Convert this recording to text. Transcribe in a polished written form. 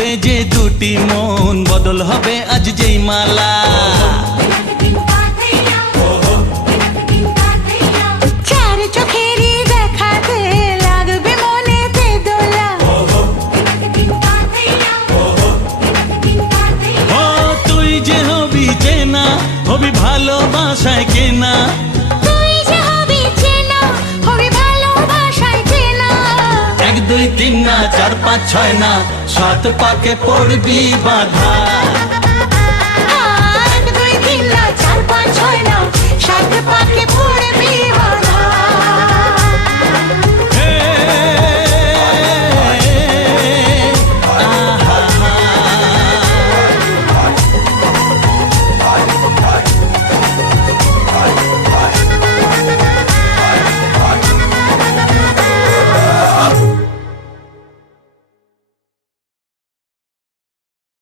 হবে যে দুটি মন, বদল হবে আজ যেই মালা। চার চোখেরই দেখাতে লাগবে মনেতে দোলা। ও তুই যে হবি চেনা, হবি ভালোবাসায় কেনা। তুই যে হবি চেনা, হবি ভালোবাসায় চেনা। 1 2 3 না 4 5 6 না, 7 পাকে পড়বি বাধা। 1 2 3 না 4 5 6 না, 7 পাকে পড়বি বাঁধা।